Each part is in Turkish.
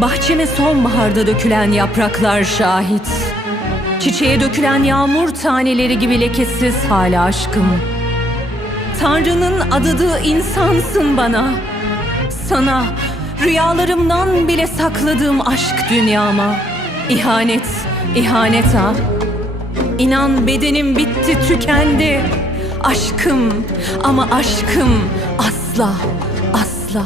Bahçeme sonbaharda dökülen yapraklar şahit. Çiçeğe dökülen yağmur taneleri gibi lekesiz hala aşkım. Tanrı'nın adadığı insansın bana. Sana rüyalarımdan bile sakladığım aşk dünyama. İhanet, ihanet ha. İnan bedenim bitti, tükendi. Aşkım ama aşkım asla, asla.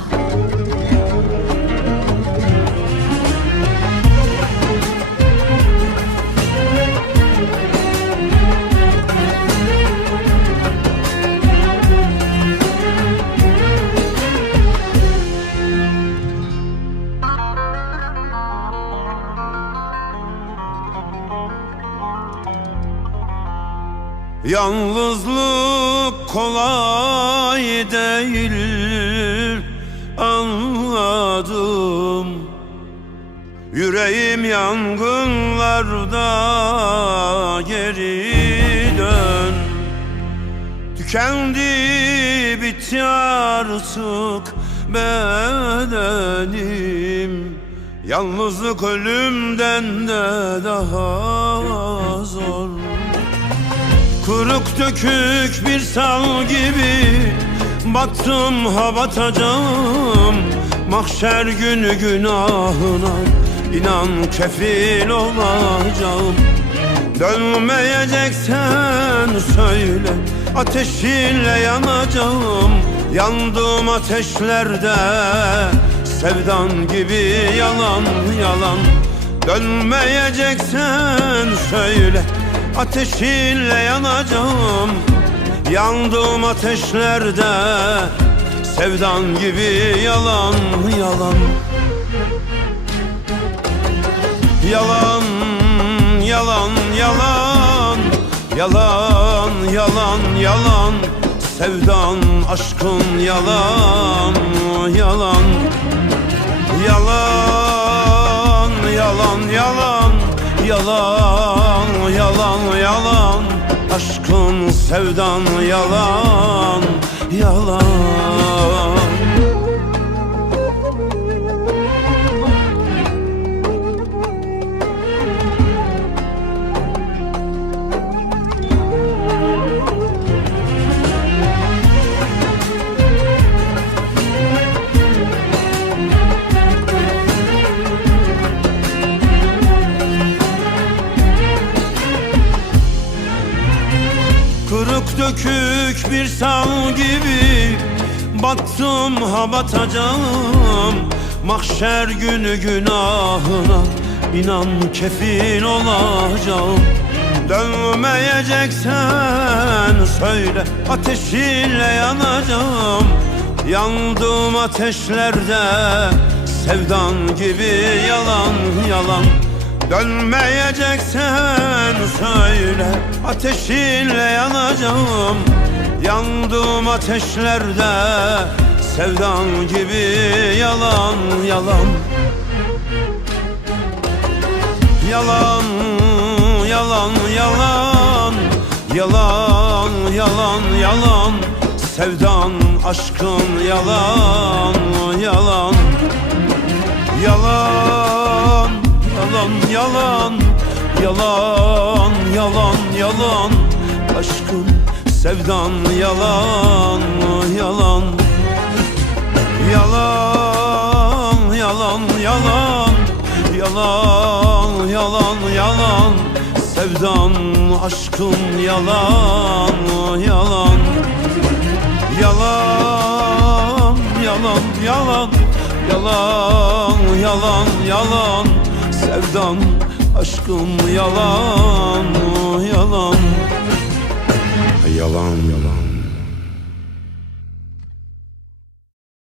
Yalnızlık kolay değil, anladım. Yüreğim yangınlarda, geri dön. Tükendi, bitti artık bedenim. Yalnızlık ölümden de daha zor. Kırık dökük bir sal gibi battım, ha batacağım. Mahşer günü günahına inan kefil olacağım. Dönmeyeceksen söyle, ateşinle yanacağım. Yandım ateşlerde, sevdan gibi yalan yalan. Dönmeyeceksen söyle, ateşinle yanacağım. Yandım ateşlerde, sevdan gibi yalan yalan. Yalan, yalan, yalan. Yalan, yalan, yalan. Sevdan, aşkın yalan, yalan. Yalan, yalan, yalan. Yalan, yalan, yalan. Aşkın, sevdan yalan, yalan. Kırık dökük bir sal gibi battım, ha batacağım. Mahşer günü günahına inan kefil olacağım. Dönmeyeceksen söyle, ateşinle yanacağım. Yandım ateşlerde, sevdan gibi yalan yalan. Dönmeyeceksen söyle, ateşinle yanacağım. Yandım ateşlerde, sevdan gibi yalan yalan. Yalan, yalan, yalan. Yalan, yalan, yalan. Sevdan, aşkın yalan, yalan. Yalan, yalan, yalan. Yalan, yalan, yalan. Aşkın, sevdan yalan, yalan. Yalan, yalan, yalan. Yalan, yalan, yalan. Sevdan, aşkın yalan, yalan. Yalan, yalan, yalan. Yalan, yalan, yalan. Sevdan, aşkım yalan, yalan. Yalan.